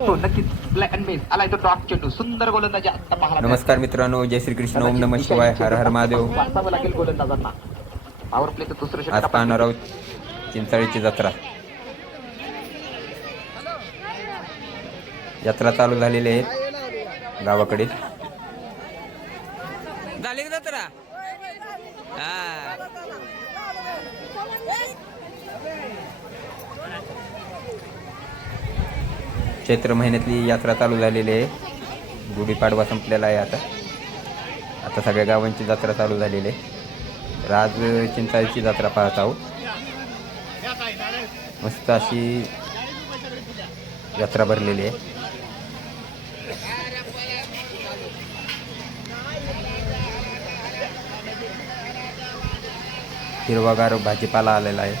नक्कीच black and base आलाय तो टॉप चेंडू सुंदर गोलंदाजी आता पाहायला नमस्कार मित्रांनो, जय श्री कृष्ण, ओम नमः शिवाय, हर हर महादेव. वाचावं लागेल गोलंदाजांना. पॉवर प्लेचं दुसरं षटक आज पाहणार आहोत चिंचाळीची जत्रा. जत्रा चालू झालेली आहे गावाकडे. झाली का जत्रा? चैत्र महिन्यातली यात्रा चालू झालेली आहे. गुढीपाडवा संपलेला आहे. आता सगळ्या गावांची जत्रा चालू झालेली आहे. तर आज चिंचाळीची जत्रा पाहत आहोत. मस्त अशी जत्रा भरलेली आहे. हिरवागार भाजीपाला आलेला आहे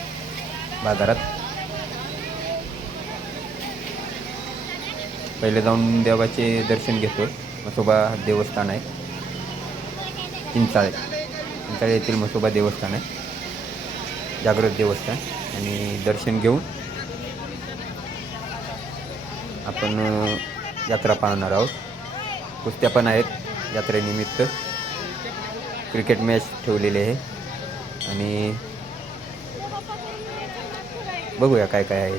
बाजारात. पहिले जाऊन देवाचे दर्शन घेतो. म्हसोबा देवस्थान आहे चिंचाळे येथील म्हसोबा देवस्थान आहे, जागृत देवस्थान. आणि दर्शन घेऊन आपण यात्रा पाहणार आहोत. कुस्त्या पण आहेत यात्रेनिमित्त. क्रिकेट मॅच ठेवलेली आहे आणि बघूया काय काय आहे.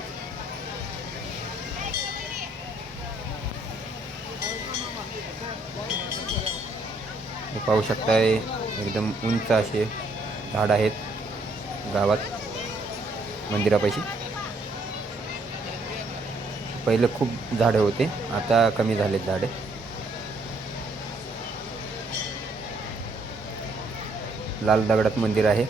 पाहू शकताय एकदम उंच असे झाड आहेत गावात मंदिरापाशी. पहिले खूप झाडे होते, आता कमी झालेत झाडे. लाल दगडात मंदिर आहे.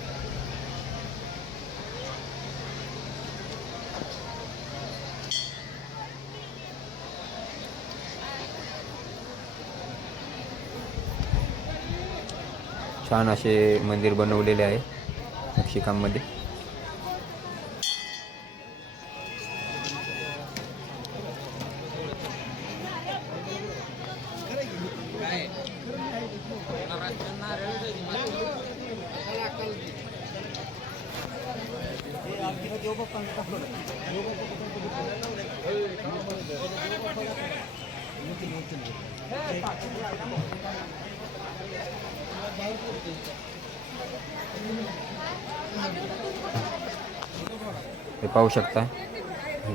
छान असे मंदिर बनवलेले आहे नक्षीकाममध्ये. हे पाहू शकता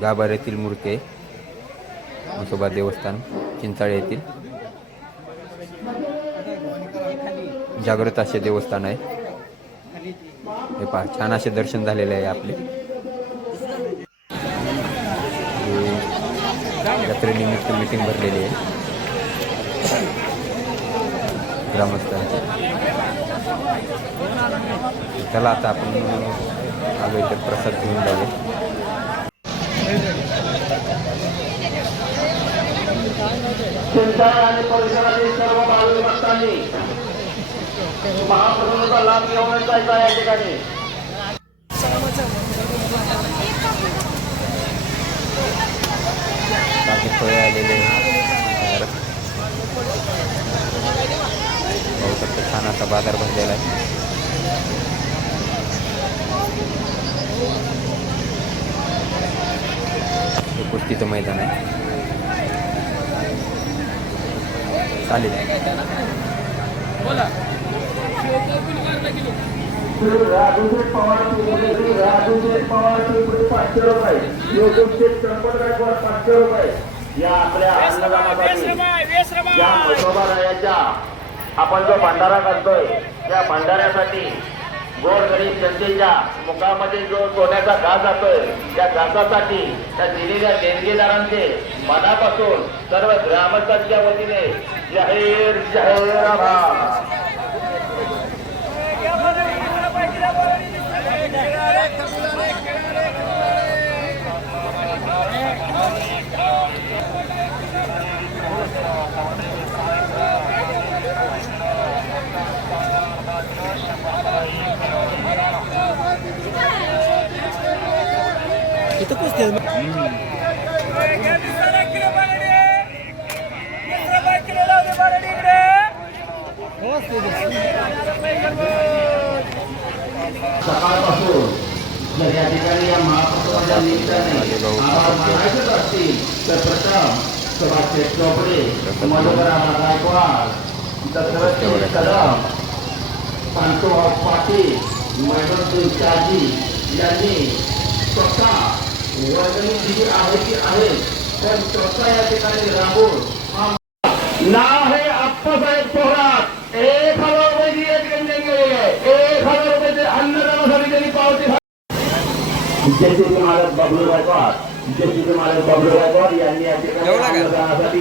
गाभाऱ्यातील मूर्ती आहे. म्हसोबा देवस्थान चिंचाळे येथील जागृत असे देवस्थान आहे. हे पहा छान असे दर्शन झालेले आहे आपले. यात्रेनिमित्त मीटिंग भरलेली आहे ग्रामस्थांची. चला आता आपण आलो इथे प्रसाद घेऊन जाऊया. चिंचाळे आणि परिसरातील सर्व भाविक भक्तांनी महाप्रसादाचा लाभ घेऊन जायचा या ठिकाणी. बाकी फळे आलेले पाहू शकतो. छान असा बाजार भरलेला आहे. हे कुस्तीचं मैदान आहे. चालेल. राजूशेठ पवार 500 रुपये, योगेश चंपटगायकवाड 500 रुपये या आपल्या अन्नदानासाठी या म्हसोबारायाच्या आपण जो भंडारा करतोय त्या भंडाऱ्यासाठी गोरगरीब जनतेच्या मुखामध्ये जो सोन्याचा घास जातोय त्या घासासाठी त्या दिलेल्या देणगीदारांचे मनापासून सर्व ग्रामस्थांच्या वतीने जाहीर जाहीर आभार. इथं कुस्ती सकाळपासून या ठिकाणी या महाप्रसाद आपल्या निमित्ताने आभार मानायचेच असतील तर प्रथम सुभाष चोपडे, मधुकरराव गायकवाड, दशरथ कदम, पांडुराव पाटील, महेंद्रसिंग शाजी यांनी स्वतः वर्गणी दिली आहे की आहे, पण स्वतः या ठिकाणी राबून नाव है आप्पासाहेब थोरात 1000 रुपयाची एक देणगी दिलेली आहे. 1000 रुपयाचे अन्नदानासाठी त्यांनी पावती जयश्री मालक बबलू गायकवाड, जयश्री मालक बबलू गायकवाड यांनी या ठिकाणी अन्नदानासाठी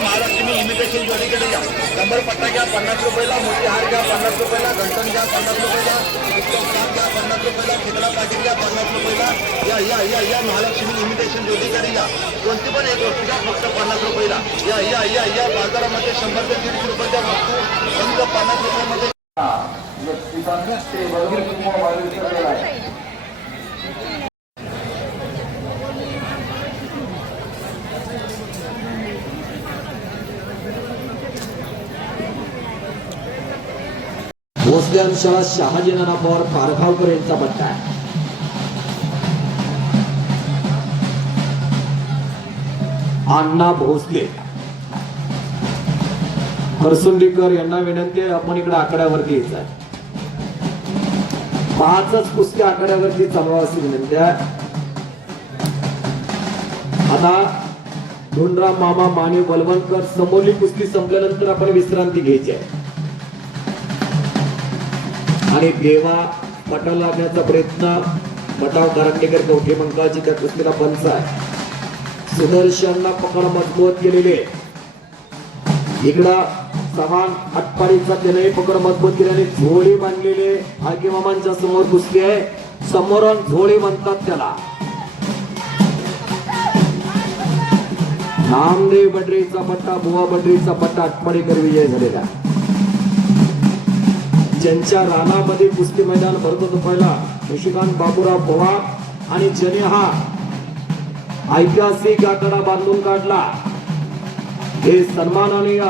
महालक्ष्मी इमिटेशन ज्वेलरीकडे या. शंभर पट्टा घ्या 50 रुपयाला, मोठी हार घ्या 50 रुपयाला, घंटन घ्या 50 रुपयाला, उत्तम साप घ्या 50 रुपयाला, खेकडा पाटील घ्या 50 रुपयाला. या या या या महालक्ष्मी इमिटेशन ज्वेलरीकडे या. कोणती पण एक वस्तू घ्या फक्त 50 रुपयाला. या या या या बाजारामध्ये 100 ते 150 रुपयाच्या वस्तू फक्त 50 रुपयामध्ये. भोसले अंशाला शहाजी नाना पवार पारगावकर यांचा पट्टा आहे. अण्णा भोसले हरसुंडीकर यांना विनंती आहे, आपण इकडे आकड्यावरती यायचं आहे. 5च कुस्ती आकड्यावरती चालवा अशी विनंती आहे. आता धुंडराम मामा माने बलवंतकर समोरली कुस्ती संपल्यानंतर आपण विश्रांती घ्यायची आहे आणि देवा पटाला लागण्याचा प्रयत्न मटाव कारंडेकर कवठे मंकाळची त्या कुस्तीला पंच आहे. सुदर्शनला पकड मजबूत केलेले, इकडं चव्हाण आटपाडीचा त्याने पकड मजबूत केल्याने झोळी बांधलेले हाके मामांच्या समोर कुस्ती आहे. समोरून झोळी म्हणतात त्याला. नामदेव बड्रीचा पट्टा, बुवा बड्रीचा पट्टा आटपाडीकर विजय झालेला. ज्यांच्या रानामध्ये कुस्ती मैदान भरत होतं पहिला निशिकांत बाबूराव पवार आणि ज्याने हा ऐतिहासिक आकडा बांधून काढला, हे सन्माननीय